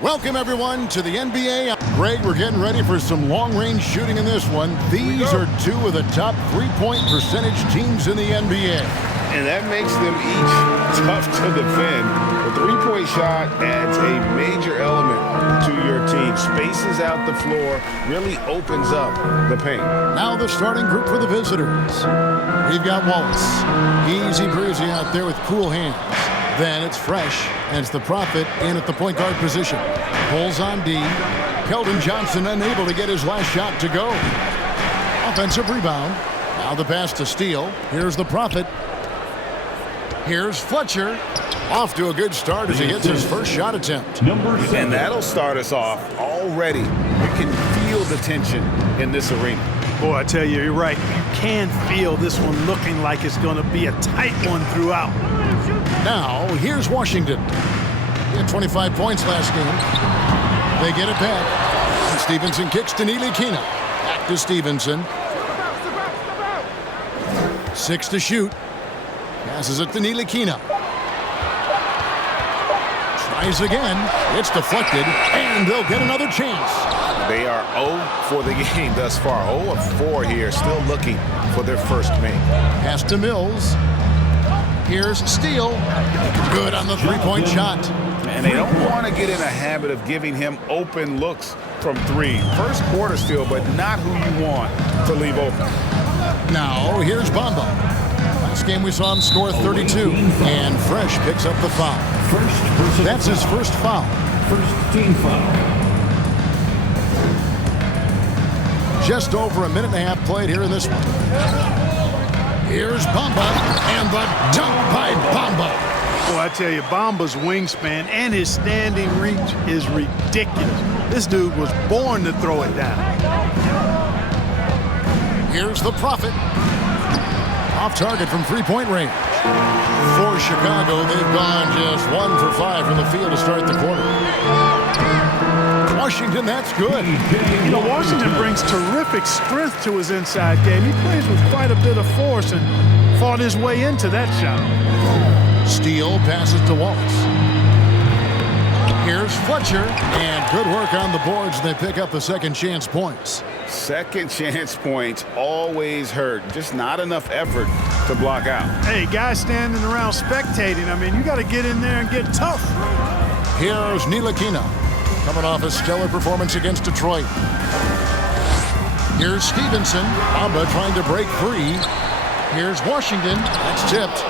Welcome, everyone, to the NBA. Greg, we're getting ready for some long-range shooting in this one. These are two of the top three-point percentage teams in the NBA. And that makes them each tough to defend. The three-point shot adds a major element to your team. Spaces out the floor, really opens up the paint. Now the starting group for the visitors. We've got Wallace. Easy breezy out there with cool hands. Then it's Fresh, and it's the Prophet in at the point guard position. Pulls on D. Keldon Johnson unable to get his last shot to go. Offensive rebound. Now the pass to Steele. Here's the Prophet. Here's Fletcher. Off to a good start as he hits his first shot attempt. And that'll start us off already. You can feel the tension in this arena. Boy, I tell you, you're right. You can feel this one looking like it's going to be a tight one throughout. Now, here's Washington. He had 25 points last game. They get it back. And Stevenson kicks to Ntilikina. Back to Stevenson. 6 to shoot. Passes it to Ntilikina. Tries again. It's deflected, and they'll get another chance. They are 0 for the game thus far. 0 of 4 here, still looking for their first make. Pass to Mills. Here's Steele. Good on the three-point shot. And they don't want to get in a habit of giving him open looks from 3. First quarter still, but not who you want to leave open. Now, here's Bamba. Last game we saw him score 32, and Fresh picks up the foul. That's his first foul. First team foul. Just over a minute and a half played here in this one. Here's Bamba, and the dunk by Bamba. Boy, I tell you, Bamba's wingspan and his standing reach is ridiculous. This dude was born to throw it down. Here's the Prophet. Off target from three-point range. For Chicago, they've gone just 1 for 5 from the field to start the quarter. Washington, that's good. You know, Washington brings terrific strength to his inside game. He plays with quite a bit of force and fought his way into that shot. Steele passes to Wallace. Here's Fletcher, and good work on the boards. They pick up the second chance points. Second chance points always hurt. Just not enough effort to block out. Hey, guys standing around spectating, I mean, you got to get in there and get tough. Here's Ntilikina, coming off a stellar performance against Detroit. Here's Stevenson. Bamba trying to break free. Here's Washington. That's tipped.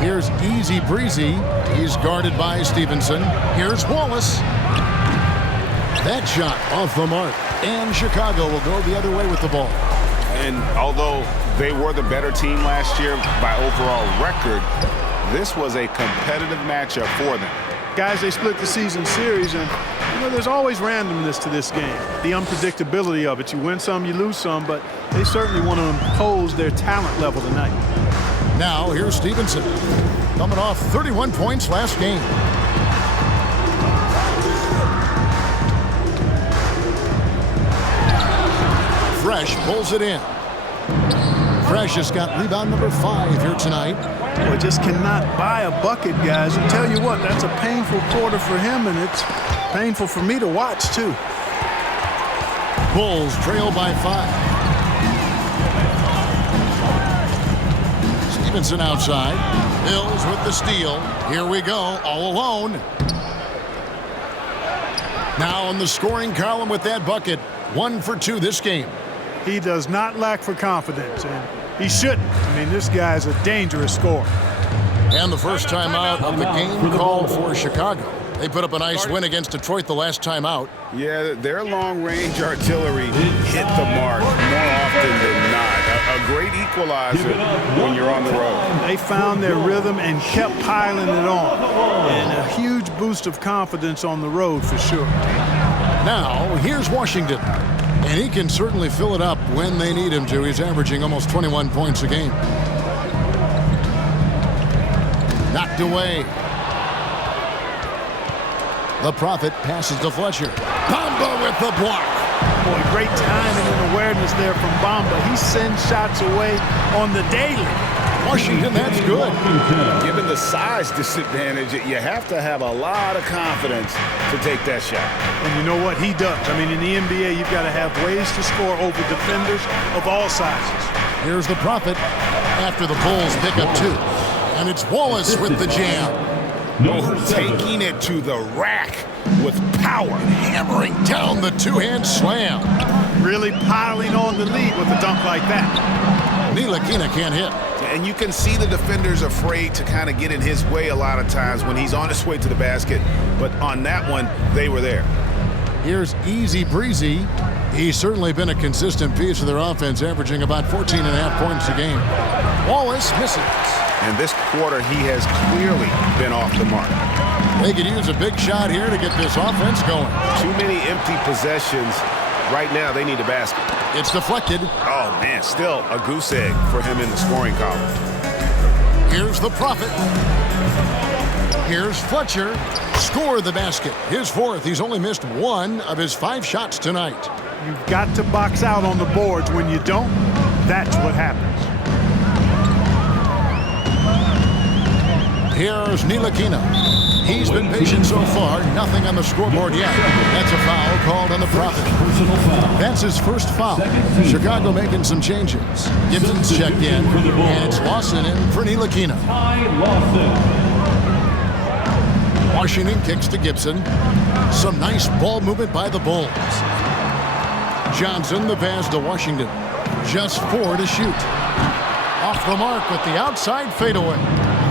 Here's Easy Breezy. He's guarded by Stevenson. Here's Wallace. That shot off the mark. And Chicago will go the other way with the ball. And although they were the better team last year by overall record, this was a competitive matchup for them. Guys, they split the season series, and you know there's always randomness to this game. The unpredictability of it. You win some, you lose some, but they certainly want to impose their talent level tonight. Now, here's Stevenson, coming off 31 points last game. Fresh pulls it in. Fresh has got rebound number 5 here tonight. Boy, just cannot buy a bucket, guys. And tell you what, that's a painful quarter for him, and it's painful for me to watch, too. Bulls trail by 5. Stevenson outside. Mills with the steal. Here we go, all alone. Now on the scoring column with that bucket. 1 for 2 this game. He does not lack for confidence, and he shouldn't. I mean, this guy's a dangerous scorer. And the first time out of the game called for Chicago. They put up a nice win against Detroit the last time out. Yeah, their long-range artillery hit the mark more often than not. A great equalizer when you're on the road. They found their rhythm and kept piling it on. And a huge boost of confidence on the road for sure. Now, here's Washington. And he can certainly fill it up when they need him to. He's averaging almost 21 points a game. Knocked away. The Prophet passes to Fletcher. Bamba with the block. Boy, great timing and awareness there from Bamba. He sends shots away on the daily. Washington, that's good. Given the size disadvantage, you have to have a lot of confidence to take that shot. And you know what? He does. I mean, in the NBA, you've got to have ways to score over defenders of all sizes. Here's the Prophet after the Bulls pick up 2. And it's Wallace with the jam. Taking it to the rack with power. Hammering down the two-hand slam. Really piling on the lead with a dunk like that. Ntilikina can't hit. And you can see the defenders afraid to kind of get in his way a lot of times when he's on his way to the basket. But on that one, they were there. Here's Easy Breezy. He's certainly been a consistent piece of their offense, averaging about 14.5 points a game. Wallace misses. And this quarter, he has clearly been off the mark. They could use a big shot here to get this offense going. Too many empty possessions. Right now, they need a basket. It's deflected. Oh, man, still a goose egg for him in the scoring column. Here's the Prophet. Here's Fletcher. Score the basket. His 4th. He's only missed 1 of his 5 shots tonight. You've got to box out on the boards. When you don't, that's what happens. Here's Ntilikina. He's been patient so far. Nothing on the scoreboard yet. That's a foul called on the Prophet. That's his first foul. Chicago making some changes. Gibson's checked in, and it's Lawson in for Ntilikina. Washington kicks to Gibson. Some nice ball movement by the Bulls. Johnson, the pass to Washington. Just 4 to shoot. Off the mark with the outside fadeaway.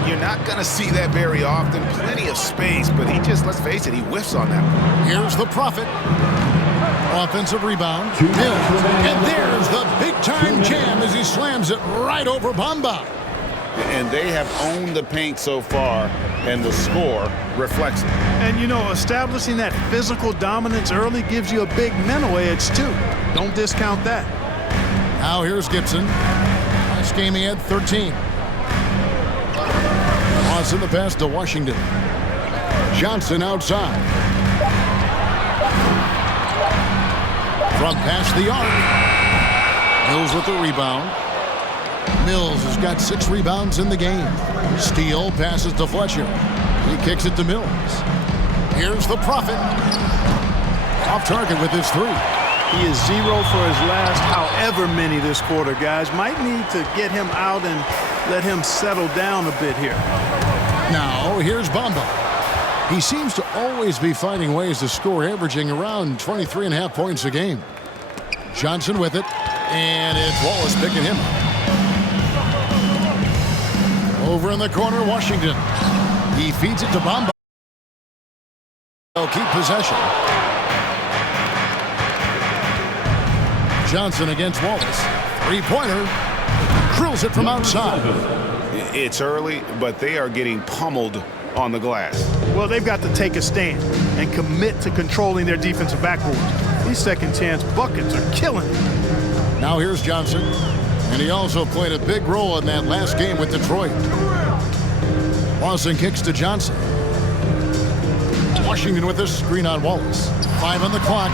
You're not going to see that very often. Plenty of space, but he just, let's face it, he whiffs on that one. Here's the Prophet. Offensive rebound. Mills. And there's the big-time jam as he slams it right over Bamba. And they have owned the paint so far, and the score reflects it. And, you know, establishing that physical dominance early gives you a big mental edge, too. Don't discount that. Now here's Gibson. Last game he had 13. In the pass to Washington. Johnson outside. From past the arc. Mills with the rebound. Mills has got 6 rebounds in the game. Steele passes to Fletcher. He kicks it to Mills. Here's the Prophet. Off target with his 3. He is 0 for his last however many this quarter, guys. Might need to get him out and let him settle down a bit here. Now, here's Bamba. He seems to always be finding ways to score, averaging around 23.5 points a game. Johnson with it, and it's Wallace picking him up. Over in the corner, Washington. He feeds it to Bamba. They'll keep possession. Johnson against Wallace. 3-pointer. Drills it from outside. It's early, but they are getting pummeled on the glass. Well, they've got to take a stand and commit to controlling their defensive backboard. These second-chance buckets are killing them. Now here's Johnson, and he also played a big role in that last game with Detroit. Lawson kicks to Johnson. Washington with this screen on Wallace. 5 on the clock.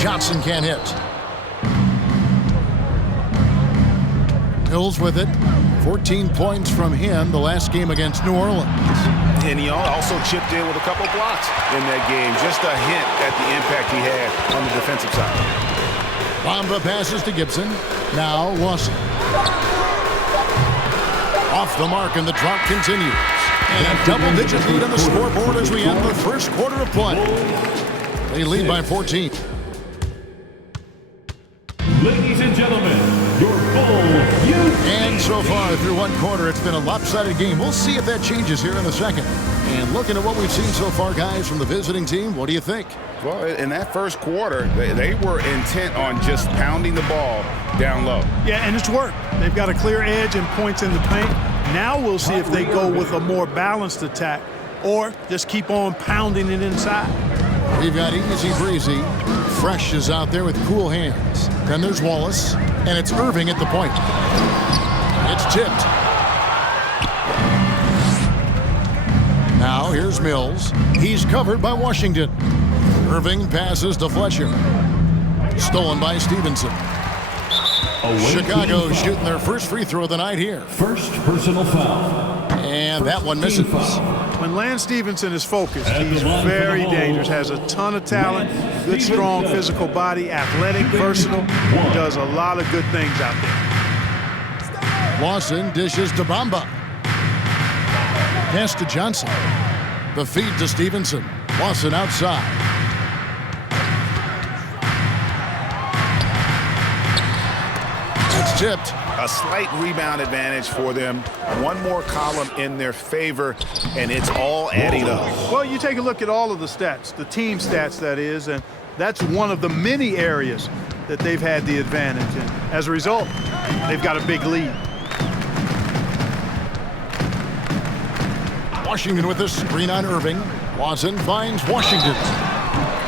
Johnson can't hit. Mills with it. 14 points from him the last game against New Orleans. And he also chipped in with a couple blocks in that game. Just a hint at the impact he had on the defensive side. Bamba passes to Gibson. Now Lawson. Off the mark, and the drought continues. And a double-digit lead on the scoreboard as we end the first quarter of play. They lead by 14. Ladies and gentlemen, your Bulls. And so far through one quarter, it's been a lopsided game. We'll see if that changes here in a second. And looking at what we've seen so far, guys, from the visiting team, what do you think? Well, in that first quarter, they were intent on just pounding the ball down low. Yeah, and it's worked. They've got a clear edge and points in the paint. Now we'll see if they go with a more balanced attack or just keep on pounding it inside. We've got Easy Breezy. Fresh is out there with cool hands. Then there's Wallace, and it's Irving at the point. It's tipped. Now here's Mills. He's covered by Washington. Irving passes to Fletcher. Stolen by Stevenson. Chicago shooting their first free throw of the night here. First personal foul. And that one misses. When Lance Stevenson is focused, he's very dangerous, has a ton of talent, good, strong physical body, athletic, versatile, does a lot of good things out there. Lawson dishes to Bamba. Pass to Johnson. The feed to Stevenson. Lawson outside. It's tipped. A slight rebound advantage for them. One more column in their favor, and it's all adding up. Well, you take a look at all of the stats, the team stats, that is, and that's one of the many areas that they've had the advantage. And as a result, they've got a big lead. Washington with a screen on Irving. Lawson finds Washington.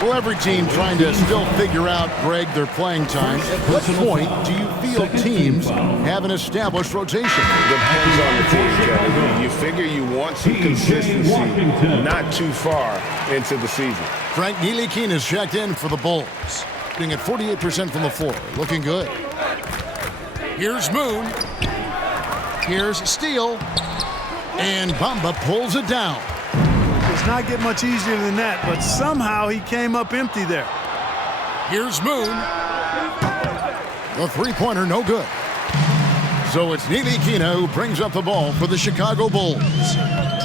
Well, every team trying to still figure out, Greg, their playing time. At what point do you feel teams have an established rotation? Depends on the team, Kevin. You figure you want some consistency not too far into the season. Frank Ntilikina is checked in for the Bulls. Being at 48% from the floor. Looking good. Here's Moon. Here's Steele. And Bamba pulls it down. Does not get much easier than that, but somehow he came up empty there. Here's Moon. The three-pointer, no good. So it's Ntilikina who brings up the ball for the Chicago Bulls,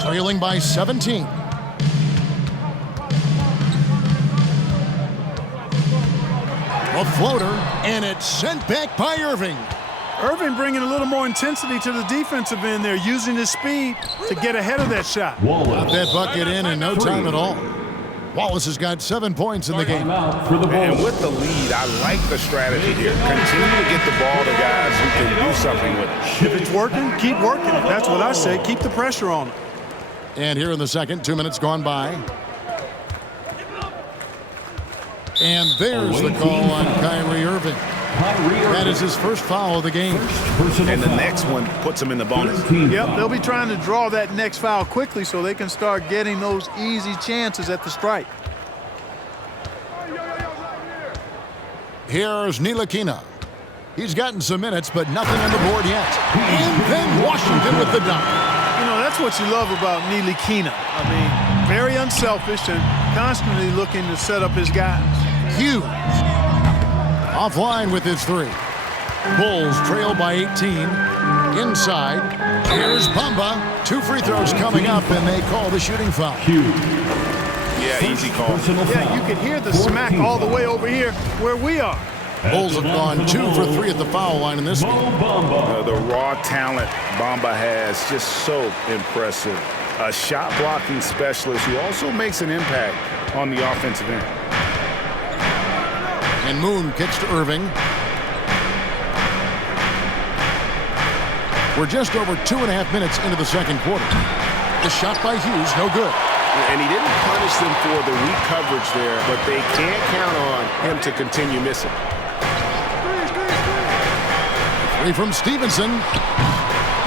trailing by 17. A floater, and it's sent back by Irving. Irving bringing a little more intensity to the defensive end there, using his speed to get ahead of that shot. Got that bucket in no time at all. Wallace has got 7 points in the game. And with the lead, I like the strategy here. Continue to get the ball to guys who can do something with it. If it's working, keep working it. That's what I say. Keep the pressure on it. And here in the second, 2 minutes gone by. And there's the call on Kyrie Irving. That is his first foul of the game. And the next one puts him in the bonus. Yep, they'll be trying to draw that next foul quickly so they can start getting those easy chances at the stripe. Here's Ntilikina. He's gotten some minutes, but nothing on the board yet. And then Washington with the dunk. You know, that's what you love about Ntilikina. I mean, very unselfish and constantly looking to set up his guys. Huge. Offline with his three. Bulls trail by 18. Inside. Here's Bamba. 2 free throws coming up, and they call the shooting foul. Yeah, easy call. Yeah, you can hear the smack all the way over here where we are. Bulls have gone 2 for 3 at the foul line in this game. The raw talent Bamba has, just so impressive. A shot blocking specialist who also makes an impact on the offensive end. And Moon kicks to Irving. We're just over 2.5 minutes into the second quarter. The shot by Hughes, no good. And he didn't punish them for the weak coverage there, but they can't count on him to continue missing. 3 from Stevenson.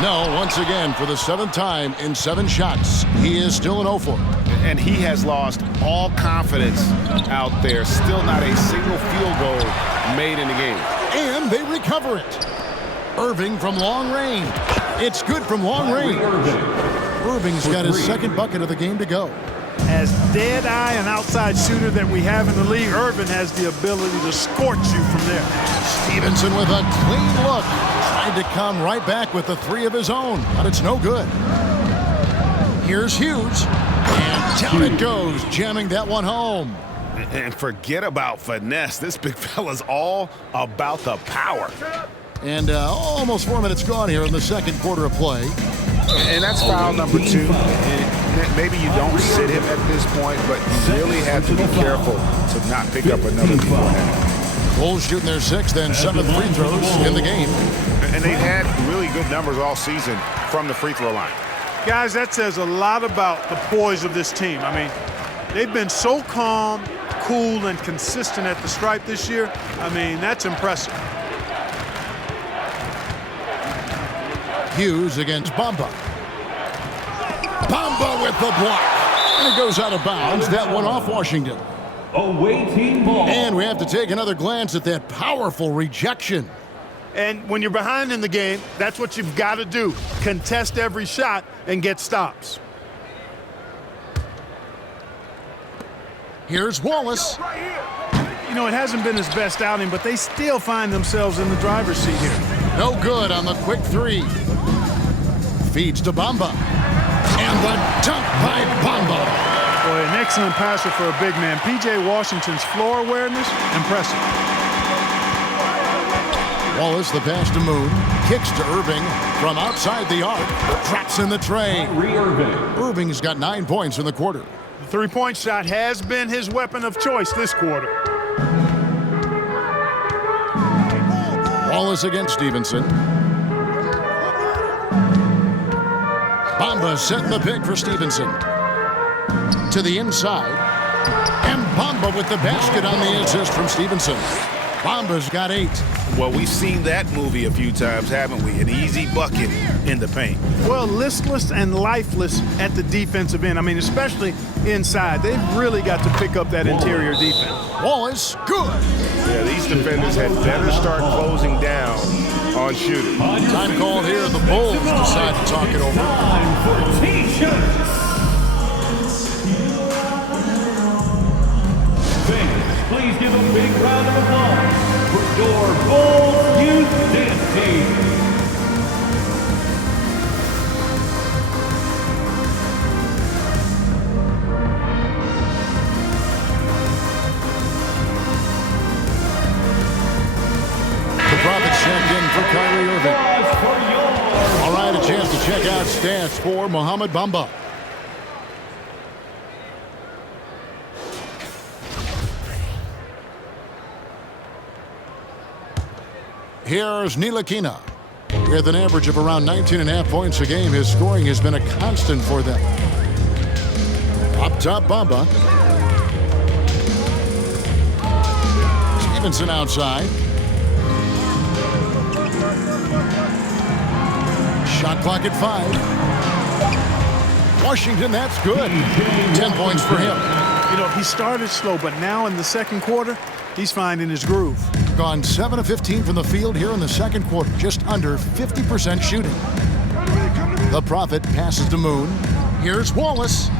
No, once again, for the 7th time in 7 shots, he is still an 0 for. And he has lost all confidence out there. Still not a single field goal made in the game. And they recover it. Irving from long range. It's good from long range. Irving's got his 2nd bucket of the game to go. As dead-eye and outside shooter that we have in the league, Irving has the ability to scorch you from there. Stevenson with a clean look. Tried to come right back with the 3 of his own, but it's no good. Here's Hughes. And down it goes, jamming that one home. And forget about finesse. This big fella's all about the power. And almost 4 minutes gone here in the second quarter of play. And that's foul number 2. And maybe you don't sit him at this point, but you really have to be careful to not pick up another beforehand. Bulls shooting their 6th and 7th free throws in the game. And they've had really good numbers all season from the free throw line. Guys, that says a lot about the poise of this team. I mean, they've been so calm, cool, and consistent at the stripe this year. I mean, that's impressive. Hughes against Bamba. Bamba with the block. And it goes out of bounds. That one off Washington. Away team ball. And we have to take another glance at that powerful rejection. And when you're behind in the game, that's what you've got to do. Contest every shot and get stops. Here's Wallace. You know, it hasn't been his best outing, but they still find themselves in the driver's seat here. No good on the quick three. Feeds to Bamba. And the dunk by Bamba. Boy, an excellent passer for a big man. P.J. Washington's floor awareness, impressive. Wallace, the pass to Moon. Kicks to Irving from outside the arc. Drops in the tray. Irving's got 9 points in the quarter. The three-point shot has been his weapon of choice this quarter. Wallace against Stevenson. Bamba setting the pick for Stevenson. To the inside. And Bamba with the basket on the assist from Stevenson. Bamba's got 8. Well, we've seen that movie a few times, haven't we? An easy bucket in the paint. Well, listless and lifeless at the defensive end. I mean, especially inside. They've really got to pick up that interior defense. Wallace, good. Yeah, these defenders had better start closing down on shooting. Time called here. The Bulls decide to talk it over. Time for T-shirts. Fans, please give a big round of applause for your Bulls Youth Dance Team. The Profits checked in for Kyrie Irving. All right, a chance to check out stats for Mohamed Bamba. Here's Ntilikina. With an average of around 19.5 points a game, his scoring has been a constant for them. Up top, Bamba. Stevenson outside. Shot clock at 5. Washington, that's good. 10 points for him. You know, he started slow, but now in the second quarter, he's finding his groove. Gone 7 of 15 from the field here in the second quarter, just under 50% shooting. The Prophet passes to Moon. Here's Wallace.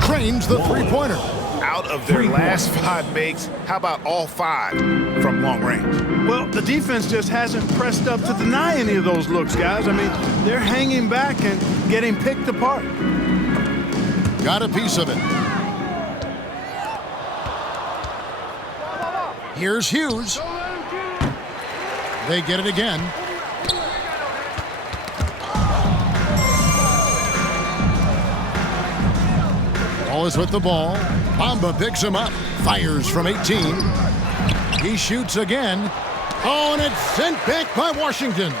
Cranes the three-pointer. Out of their last 5 makes, how about all 5 from long range? Well, the defense just hasn't pressed up to deny any of those looks, guys. I mean, they're hanging back and getting picked apart. Got a piece of it. Here's Hughes. They get it again. Wallace with the ball. Bamba picks him up. Fires from 18. He shoots again. Oh, and it's sent back by Washington.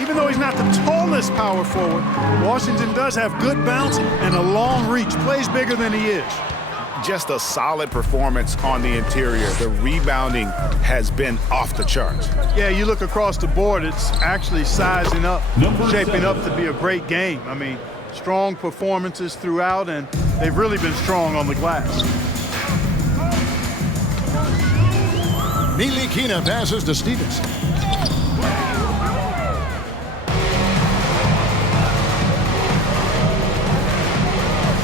Even though he's not the tallest power forward, Washington does have good bounce and a long reach. Plays bigger than he is. Just a solid performance on the interior. The rebounding has been off the charts. Yeah, you look across the board, it's actually sizing up, shaping up to be a great game. I mean, strong performances throughout, and they've really been strong on the glass. Ntilikina passes to Stevenson.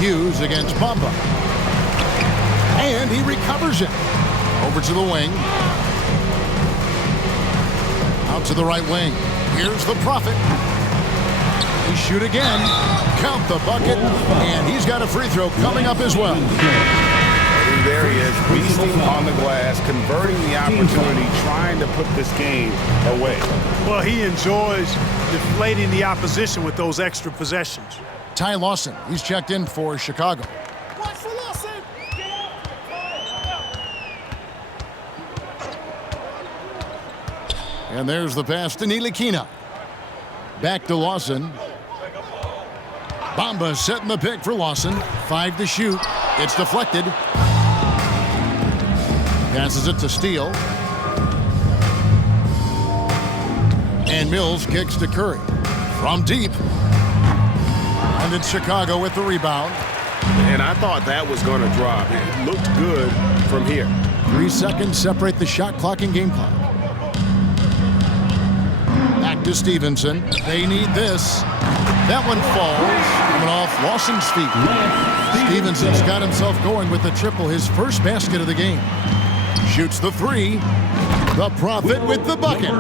Hughes against Bamba. And he recovers it. Over to the wing. Out to the right wing. Here's the Prophet. He shoot again. Count the bucket. And he's got a free throw coming up as well. There he is, beasting on the glass, converting the opportunity, trying to put this game away. Well, he enjoys deflating the opposition with those extra possessions. Ty Lawson, he's checked in for Chicago. And there's the pass to Ntilikina. Back to Lawson. Bamba setting the pick for Lawson. 5 to shoot. It's deflected. Passes it to Steele. And Mills kicks to Curry. From deep. And it's Chicago with the rebound. And I thought that was going to drop. It looked good from here. 3 seconds separate the shot clock and game clock. to Stevenson. They need this. That one falls. Coming off Lawson's feet. Stevenson's got himself going with the triple, his first basket of the game. Shoots the three. The Prophet with the bucket.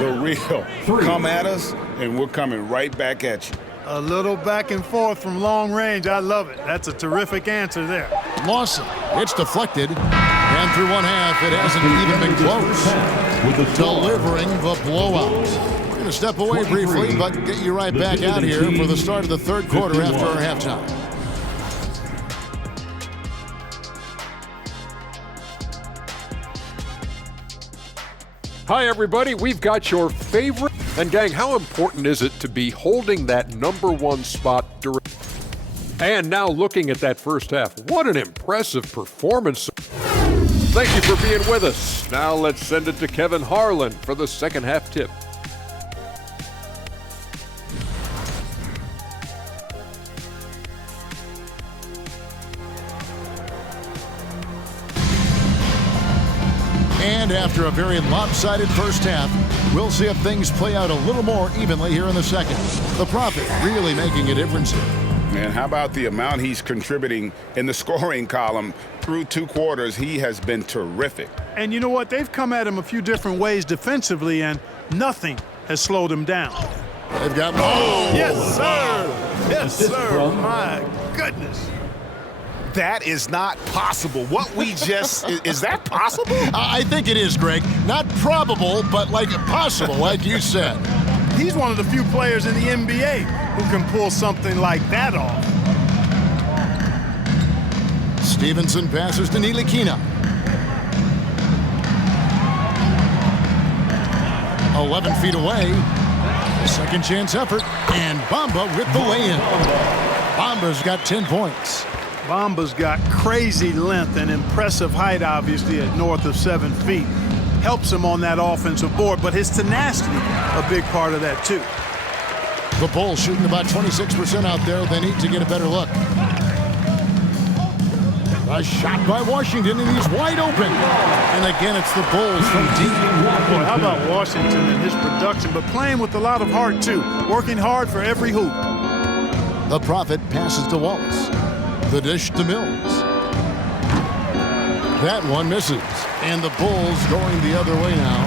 The real. Come at us, and we're coming right back at you. A little back and forth from long range. I love it. That's a terrific answer there. Lawson, it's deflected. And through one half, it hasn't even been close. Delivering the blowout. We're going to step away briefly, but get you right back out here for the start of the third quarter after our halftime. Hi, everybody. We've got your favorite. And, gang, how important is it to be holding that #1 spot during? And now looking at that first half, what an impressive performance. Thank you for being with us. Now let's send it to Kevin Harlan for the second half tip. And after a very lopsided first half, we'll see if things play out a little more evenly here in the second. The Prophet really making a difference here. And how about the amount he's contributing in the scoring column? Through 2 quarters, he has been terrific. And you know what? They've come at him a few different ways defensively, and nothing has slowed him down. They've got more. Yes, sir. Yes, sir. My goodness. That is not possible. What we just, is that possible? I think it is, Greg. Not probable, but like possible, like you said. He's one of the few players in the NBA who can pull something like that off. Stevenson passes to Ntilikina. 11 feet away. Second chance effort. And Bamba with the lay-in. Bamba's got 10 points. Bamba's got crazy length and impressive height, obviously, at north of 7 feet. Helps him on that offensive board, but his tenacity, a big part of that, too. The Bulls shooting about 26% out there. They need to get a better look. A shot by Washington, and he's wide open. And again, it's the Bulls from deep. Boy, how about Washington and his production, but playing with a lot of heart, too. Working hard for every hoop. The Prophet passes to Wallace. The dish to Mills. That one misses. And the Bulls going the other way now.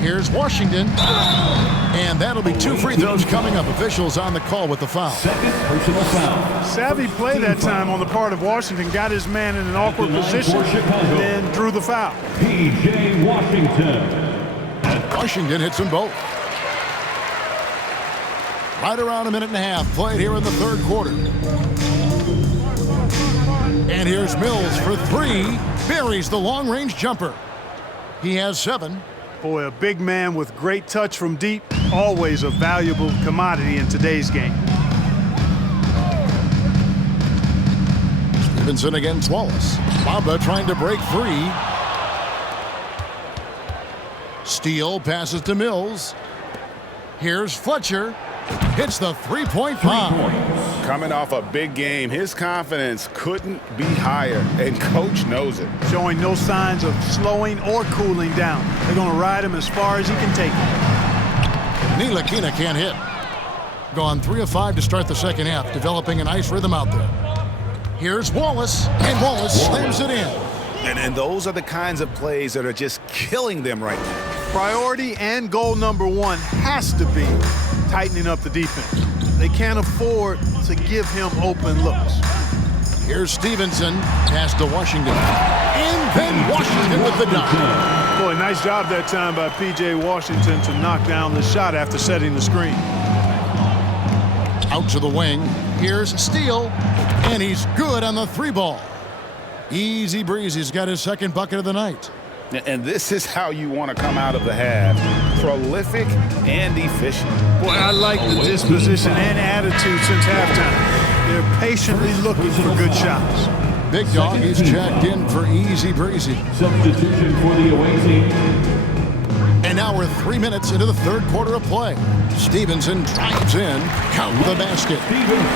Here's Washington. And that'll be 2 free throws coming up. Officials on the call with the foul. Second personal foul. Savvy play that time on the part of Washington. Got his man in an awkward position and then drew the foul. P.J. Washington. Washington hits them both. Right around a minute and a half played here in the third quarter. And here's Mills for 3. Buries the long-range jumper. He has 7. Boy, a big man with great touch from deep. Always a valuable commodity in today's game. Stevenson against Wallace. Bamba trying to break free. Steele passes to Mills. Here's Fletcher. Hits the three-point bomb. Coming off a big game, his confidence couldn't be higher, and Coach knows it. Showing no signs of slowing or cooling down. They're going to ride him as far as he can take him. Ntilikina can't hit. Gone 3 of 5 to start the second half, developing a nice rhythm out there. Here's Wallace, and Wallace slams it in. And those are the kinds of plays that are just killing them right now. Priority and goal number 1 has to be tightening up the defense. They can't afford to give him open looks. Here's Stevenson, pass to Washington. And then Washington with the dunk. Boy, nice job that time by P.J. Washington to knock down the shot after setting the screen. Out to the wing. Here's Steele, and he's good on the 3-ball. Easy breezy's got his second bucket of the night. And this is how you want to come out of the half. Prolific and efficient. Boy, I like the disposition and attitude since halftime. They're patiently looking for good shots. Big Dog is checked in for easy breezy. Substitution for the away team. And now we're 3 minutes into the third quarter of play. Stevenson drives in, count the basket.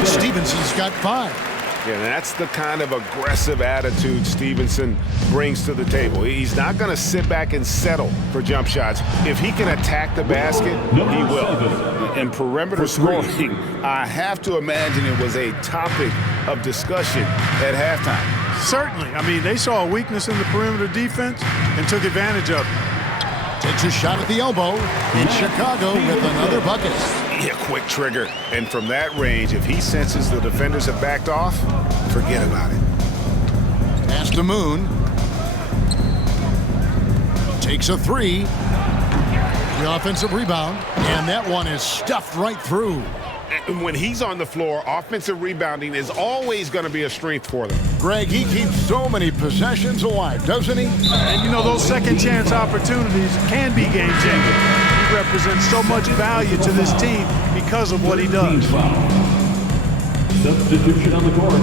Stevenson's got 5. Yeah, that's the kind of aggressive attitude Stevenson brings to the table. He's not going to sit back and settle for jump shots. If he can attack the basket, he will. And perimeter scoring, I have to imagine it was a topic of discussion at halftime. Certainly. I mean, they saw a weakness in the perimeter defense and took advantage of it. Takes a shot at the elbow in Chicago with another bucket. Yeah, quick trigger. And from that range, if he senses the defenders have backed off, forget about it. Pass to Moon. Takes a three. The offensive rebound. And that one is stuffed right through. And when he's on the floor, offensive rebounding is always going to be a strength for them. Greg, he keeps so many possessions alive, doesn't he? And, you know, those second chance opportunities can be game-changing. He represents so much value to this team because of what he does. Substitution on the court.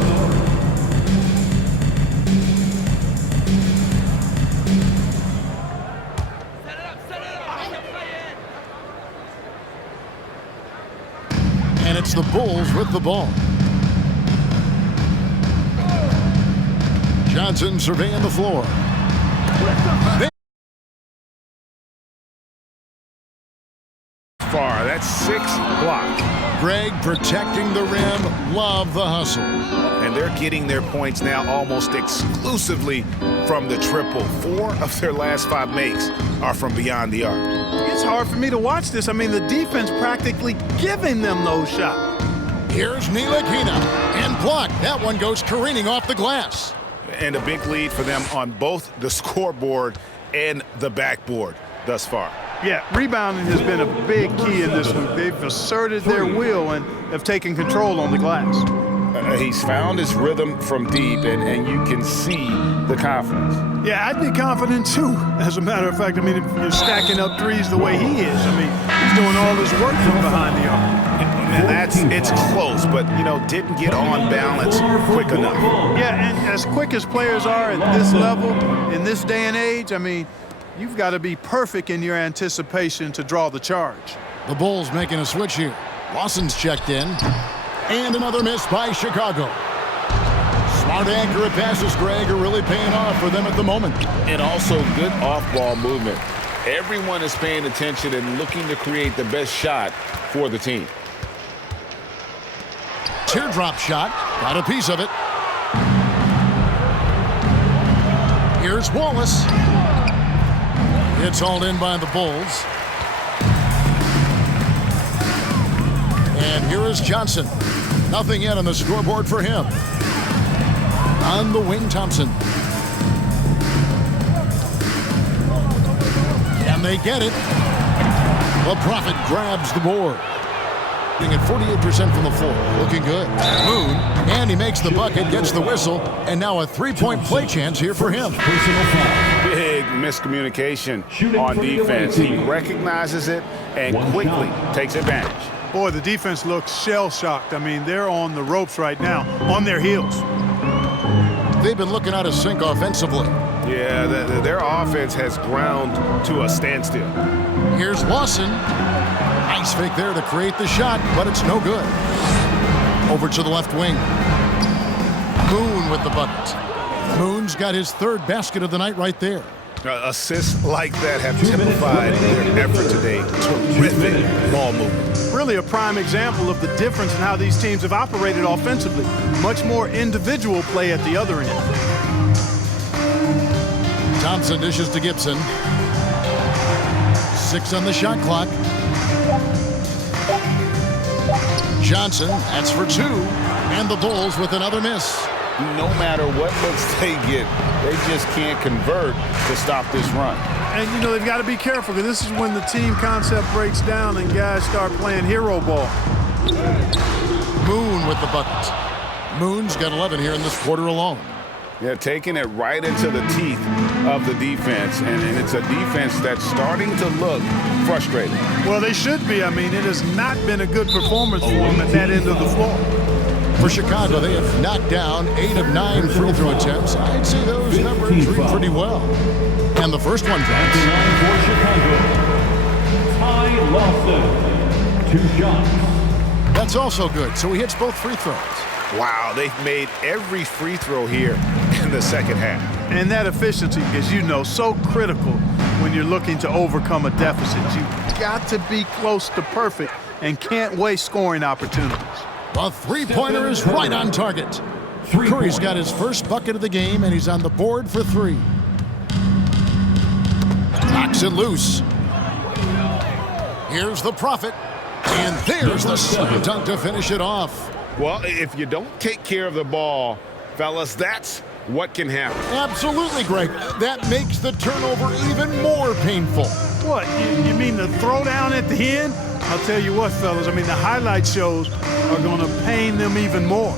And it's the Bulls with the ball. Johnson surveying the floor. Far, that's 6 blocks. Greg protecting the rim. Love the hustle. And they're getting their points now almost exclusively from the triple. 4 of their last 5 makes are from beyond the arc. It's hard for me to watch this. I mean, the defense practically giving them those shots. Here's Ntilikina and blocked. That one goes careening off the glass. And a big lead for them on both the scoreboard and the backboard thus far. Yeah, rebounding has been a big key in this one. They've asserted their will and have taken control on the glass. He's found his rhythm from deep, and you can see the confidence. Yeah, I'd be confident too, as a matter of fact. I mean, if you're stacking up threes the way he is, I mean, he's doing all his work from behind the arc. And it's close, but, you know, didn't get on balance quick enough. Yeah, and as quick as players are at this level, in this day and age, I mean, you've got to be perfect in your anticipation to draw the charge. The Bulls making a switch here. Lawson's checked in. And another miss by Chicago. Smart, accurate passes, Greg, are really paying off for them at the moment. And also good off-ball movement. Everyone is paying attention and looking to create the best shot for the team. Teardrop shot. Got a piece of it. Here's Wallace. It's hauled in by the Bulls. And here is Johnson. Nothing yet on the scoreboard for him. On the wing, Thompson. Can they get it? The Prophet grabs the board. At 48% from the floor. Looking good. Moon. And he makes the bucket, gets the whistle, and now a three-point play chance here for him. Big miscommunication on defense. He recognizes it and quickly takes advantage. Boy, the defense looks shell-shocked. I mean, they're on the ropes right now, on their heels. They've been looking out of sync offensively. Yeah, their offense has ground to a standstill. Here's Lawson. Nice fake there to create the shot, but it's no good. Over to the left wing. Moon with the bucket. Moon's got his third basket of the night right there. Assists like that have typified their effort today. Terrific ball movement. Really a prime example of the difference in how these teams have operated offensively. Much more individual play at the other end. Thompson dishes to Gibson. 6 on the shot clock. Johnson, that's for 2. And the Bulls with another miss. No matter what looks they get, they just can't convert to stop this run. And, you know, they've got to be careful because this is when the team concept breaks down and guys start playing hero ball. Moon with the bucket. Moon's got 11 here in this quarter alone. Yeah, taking it right into the teeth of the defense, and it's a defense that's starting to look frustrated. Well, they should be. I mean, it has not been a good performance for them at that end of the floor. For Chicago, they have knocked down 8 of 9 free throw attempts. I'd say those numbers read pretty well. And the first one drops. For Chicago, Ty Lawson, 2 shots. That's also good, so he hits both free throws. Wow, they've made every free throw here in the second half. And that efficiency, as you know, so critical when you're looking to overcome a deficit. You've got to be close to perfect and can't waste scoring opportunities. The three-pointer is right on target. Curry's got his first bucket of the game, and he's on the board for three. Knocks it loose. Here's the Prophet. And there's the slam dunk to finish it off. Well, if you don't take care of the ball, fellas, that's what can happen. Absolutely, Greg. That makes the turnover even more painful. What, you mean the throwdown at the end? I'll tell you what, fellas, I mean, the highlight shows are going to pain them even more.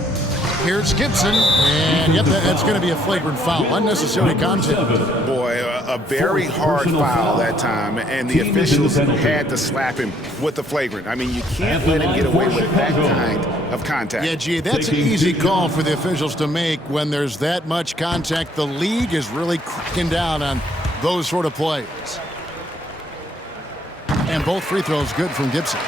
Here's Gibson, and yep, that's going to be a flagrant foul. Unnecessary contact. Boy, a very hard foul that time, and the officials had to slap him with the flagrant. I mean, you can't let him get away with that kind of contact. Yeah, gee, that's an easy call for the officials to make when there's that much contact. The league is really cracking down on those sort of plays. And both free throws good from Gibson.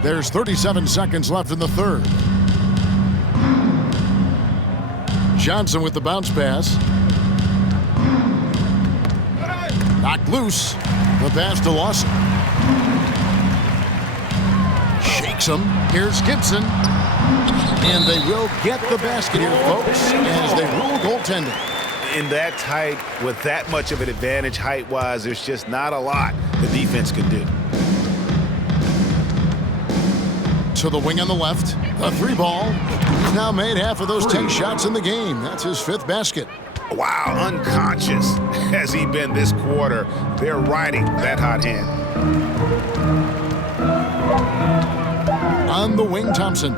There's 37 seconds left in the third. Johnson with the bounce pass. Knocked loose. The pass to Lawson. Shakes him. Here's Gibson. And they will get the basket here, folks, as they rule goaltending. In that tight, with that much of an advantage height-wise, there's just not a lot the defense can do. To the wing on the left, a three ball. He's now made half of those 10 shots in the game. That's his fifth basket. Wow, unconscious has he been this quarter. They're riding that hot hand. On the wing, Thompson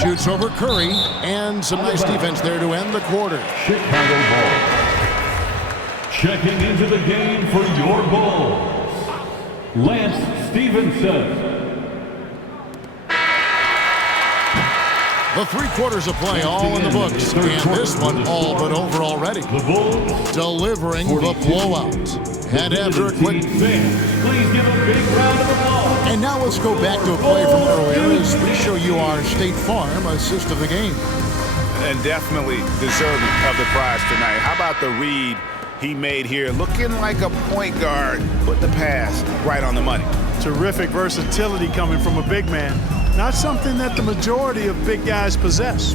shoots over Curry, and some nice defense there to end the quarter. Chicago Bulls. Checking into the game for your Bulls, Lance Stevenson. The 3 quarters of play all in the books, and this one all but over already. The Bulls delivering the blowout. And after a quick... Please give a big round of applause. And now let's go back to a play from earlier as we show you our State Farm assist of the game. And definitely deserving of the prize tonight. How about the read he made here? Looking like a point guard. Put the pass right on the money. Terrific versatility coming from a big man. Not something that the majority of big guys possess.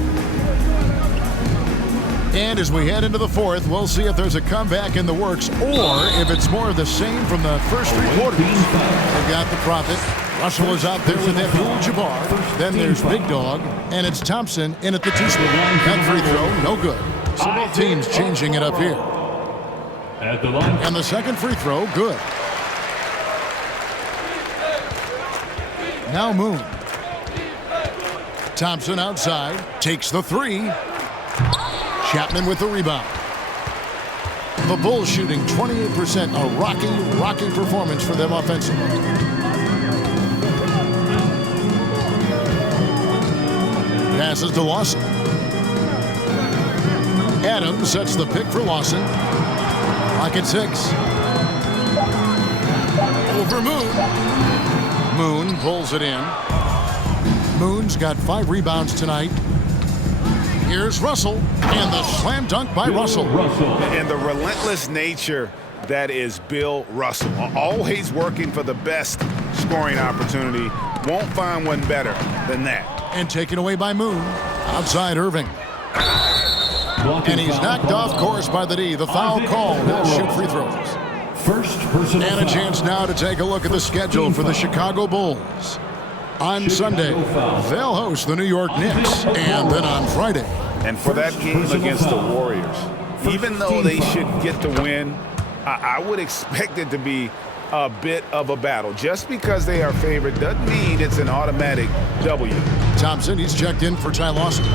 And as we head into the fourth, we'll see if there's a comeback in the works or if it's more of the same from the first 3 quarters. They've got the Prophet. Russell is out there with Abdul-Jabbar. Then there's Big Dog, and it's Thompson in at the 2 spot. That free throw, no good. So both teams changing it up here. At the line. And the second free throw, good. Now Moon. Thompson outside, takes the 3. Chapman with the rebound. The Bulls shooting 28%, a rocky performance for them offensively. Passes to Lawson. Adams sets the pick for Lawson. Clock at 6. Over Moon. Moon pulls it in. Moon's got 5 rebounds tonight. Here's Russell, and the slam dunk by Russell. And the relentless nature that is Bill Russell. Always working for the best scoring opportunity. Won't find one better than that. And taken away by Moon. Outside Irving. And he's knocked off course by the D. The foul call. He'll shoot free throws. First personal and a chance now to take a look at the schedule for the Chicago Bulls. On Sunday, they'll host the New York Knicks, and then on Friday. And for that game against the Warriors, even though they should get the win, I would expect it to be a bit of a battle. Just because they are favored doesn't mean it's an automatic W. Thompson, he's checked in for Ty Lawson.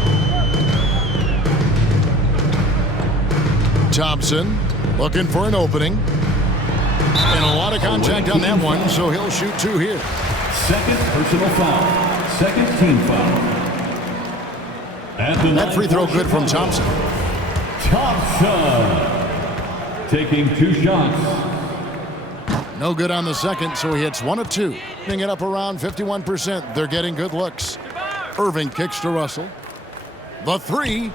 Thompson looking for an opening. And a lot of contact on that one, so he'll shoot 2 here. Second personal foul. Second team foul. At the that free throw good from Thompson. taking 2 shots. No good on the second, so he hits 1 of 2. Putting it up around 51%. They're getting good looks. Irving kicks to Russell. The 3.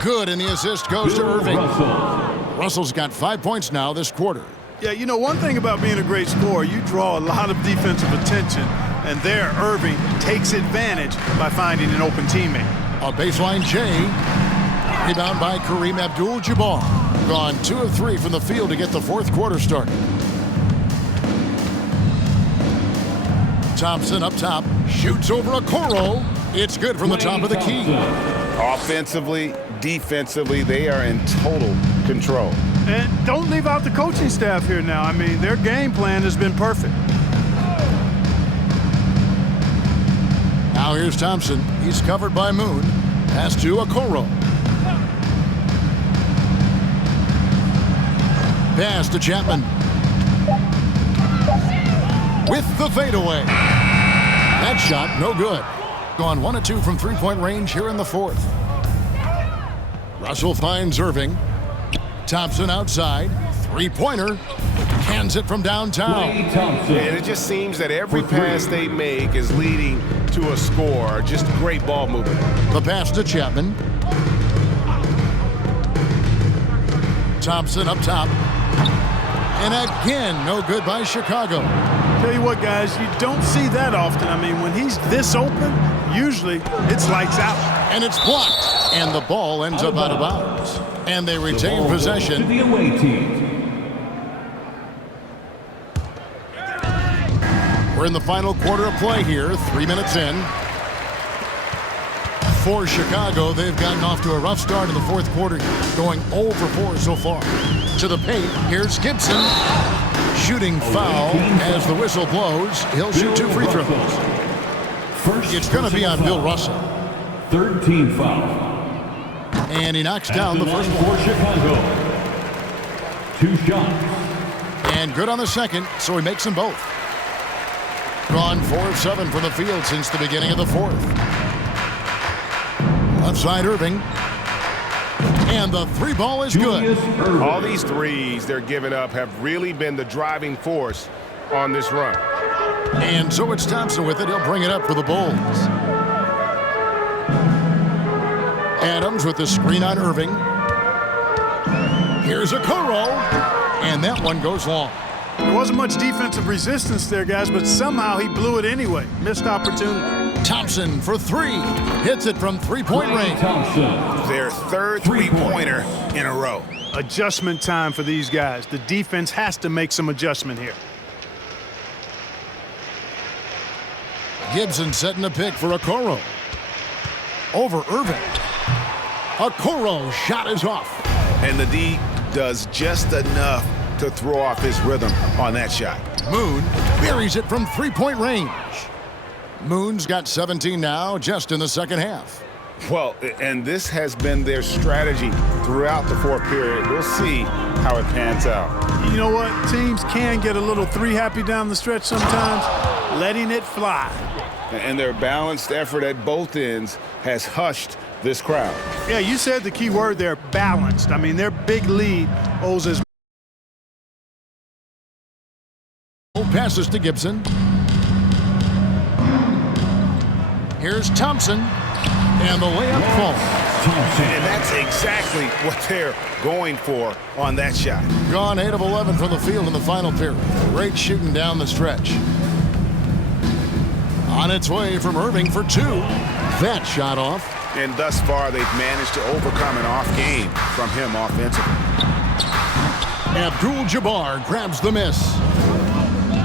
Good, and the assist goes to Irving. Russell's got 5 points now this quarter. Yeah, you know, one thing about being a great scorer, you draw a lot of defensive attention, and there Irving takes advantage by finding an open teammate. A baseline J. Rebound by Kareem Abdul-Jabbar. Gone 2 of 3 from the field to get the fourth quarter started. Thompson up top. Shoots over a Okoro. It's good from the top of the key. Offensively, defensively, they are in total control. And don't leave out the coaching staff here now. I mean, their game plan has been perfect. Now here's Thompson. He's covered by Moon. Pass to Okoro. Pass to Chapman. With the fadeaway. That shot, no good. Gone 1 of 2 from three-point range here in the fourth. Russell finds Irving. Thompson outside. Three-pointer. Cans it from downtown. And it just seems that every pass they make is leading to a score. Just great ball movement. The pass to Chapman. Thompson up top. And again, no good by Chicago. Tell you what, guys, you don't see that often. I mean, when he's this open, usually it's lights out. And it's blocked. And the ball ends up out of bounds. And they retain possession. To the away team. We're in the final quarter of play here, 3 minutes in. For Chicago, they've gotten off to a rough start in the fourth quarter, going 0 for 4 so far. To the paint, here's Gibson. Shooting foul as the whistle blows. He'll shoot 2 free throws. It's going to be on Bill Russell. Third team foul. And he knocks down the first one. For Chicago. 2 shots. And good on the second, so he makes them both. Gone 4 of 7 from the field since the beginning of the fourth. Left side Irving. And the 3 ball is good. All these threes they're giving up have really been the driving force on this run. And so it's Thompson with it. He'll bring it up for the Bulls. Adams with the screen on Irving. Here's Okoro. And that one goes long. There wasn't much defensive resistance there, guys, but somehow he blew it anyway. Missed opportunity. Thompson for 3. Hits it from three-point range. Their third three-pointer in a row. Adjustment time for these guys. The defense has to make some adjustment here. Gibson setting a pick for Okoro. Over Irving. Okoro shot is off. And the D does just enough to throw off his rhythm on that shot. Moon buries it from three-point range. Moon's got 17 now, just in the second half. Well, and this has been their strategy throughout the fourth period. We'll see how it pans out. You know what? Teams can get a little three-happy down the stretch sometimes, letting it fly. And their balanced effort at both ends has hushed this crowd. Yeah, you said the key word there, balanced. I mean, their big lead owes as passes to Gibson. Here's Thompson. And the layup falls. And that's exactly what they're going for on that shot. Gone 8 of 11 from the field in the final period. Great shooting down the stretch. On its way from Irving for 2. That shot off. And thus far, they've managed to overcome an off game from him offensively. Abdul-Jabbar grabs the miss.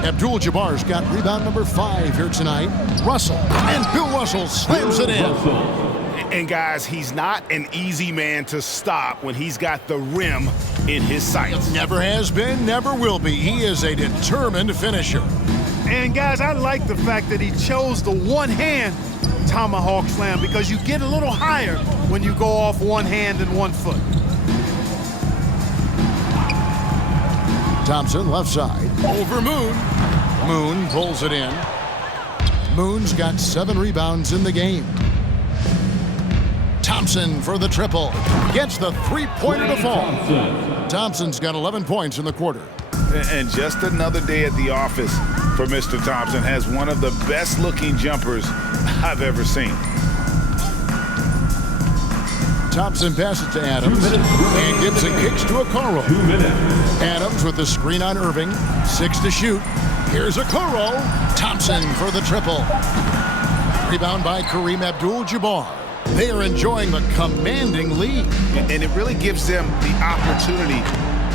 Abdul-Jabbar's got rebound number 5 here tonight. Russell, and Bill Russell slams it in. And guys, he's not an easy man to stop when he's got the rim in his sights. Never has been, never will be. He is a determined finisher. And guys, I like the fact that he chose the one-hand tomahawk slam because you get a little higher when you go off one hand and 1 foot. Thompson left side over Moon. Moon pulls it in. Moon's got 7 rebounds in the game. Thompson for the triple. Gets the three-pointer to fall. Thompson's got 11 points in the quarter. And just another day at the office for Mr. Thompson. Has one of the best-looking jumpers I've ever seen. Thompson passes to Adams, and Gibson kicks to Okoro. Adams with the screen on Irving. 6 to shoot. Here's Okoro. Thompson for the triple. Rebound by Kareem Abdul-Jabbar. They are enjoying the commanding lead. And it really gives them the opportunity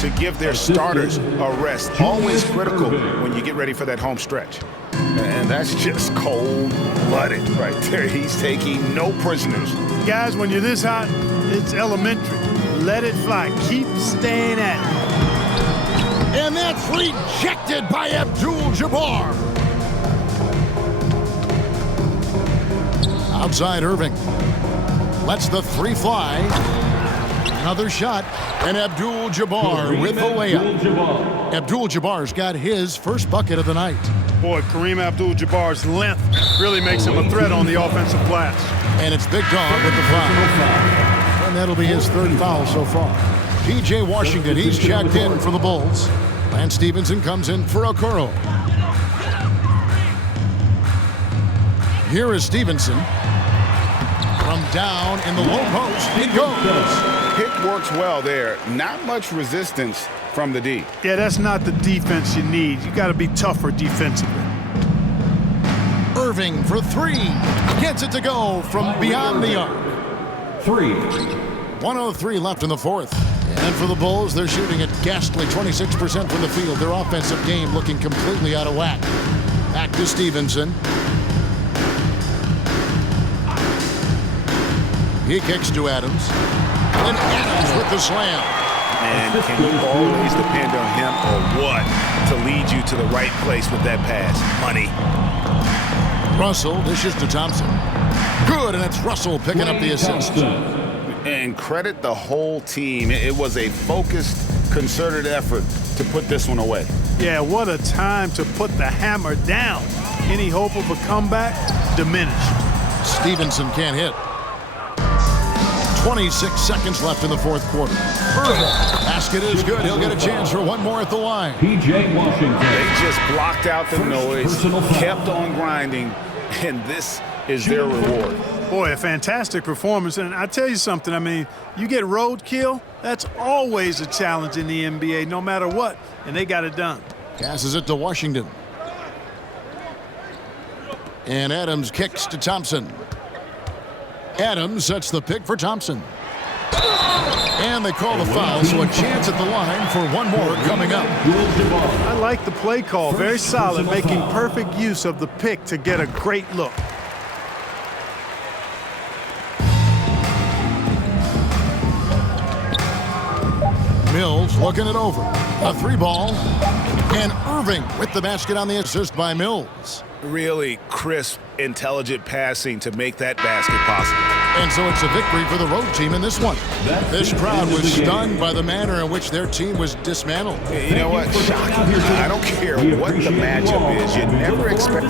to give their starters a rest. Always critical when you get ready for that home stretch. And that's just cold-blooded right there. He's taking no prisoners. Guys, when you're this hot, it's elementary. Let it fly. Keep staying at it. And that's rejected by Abdul-Jabbar. Outside Irving. Lets the three fly. Another shot. And Abdul-Jabbar with the layup. Abdul-Jabbar's got his first bucket of the night. Boy, Kareem Abdul-Jabbar's length really makes him a threat on the offensive glass. And it's Big Dog with the foul. And that'll be his third foul so far. P.J. Washington, he's checked in for the Bulls. Lance Stevenson comes in for Okoro. Here is Stevenson. From down in the low post, it goes. Pick works well there. Not much resistance from the D. Yeah, that's not the defense you need. You got to be tougher defensively. Irving for three. Gets it to go from beyond the arc. 1:03 left in the fourth. And for the Bulls, they're shooting at ghastly 26% from the field. Their offensive game looking completely out of whack. Back to Stevenson. He kicks to Adams. And Adams with the slam. And can you always depend on him or what to lead you to the right place with that pass? Money. Russell dishes to Thompson. Good, and it's Russell picking up the assist. And credit the whole team. It was a focused, concerted effort to put this one away. Yeah, what a time to put the hammer down. Any hope of a comeback? Diminished. Stevenson can't hit. 26 seconds left in the fourth quarter. Basket is good. He'll get a chance for one more at the line. P.J. Washington. They just blocked out the noise, kept on grinding, and this is their reward. Boy, a fantastic performance. And I tell you something, I mean, you get roadkill, that's always a challenge in the NBA, no matter what. And they got it done. Passes it to Washington. And Adams kicks to Thompson. Adams sets the pick for Thompson. And they call the foul, so a chance at the line for one more coming up. I like the play call. Very solid, making perfect use of the pick to get a great look. Mills looking it over. A three ball. And Irving with the basket on the assist by Mills. Really crisp, intelligent passing to make that basket possible. And so it's a victory for the road team in this one. This crowd was stunned by the manner in which their team was dismantled. You know what? Shocking. I don't care what the matchup is. You never expect...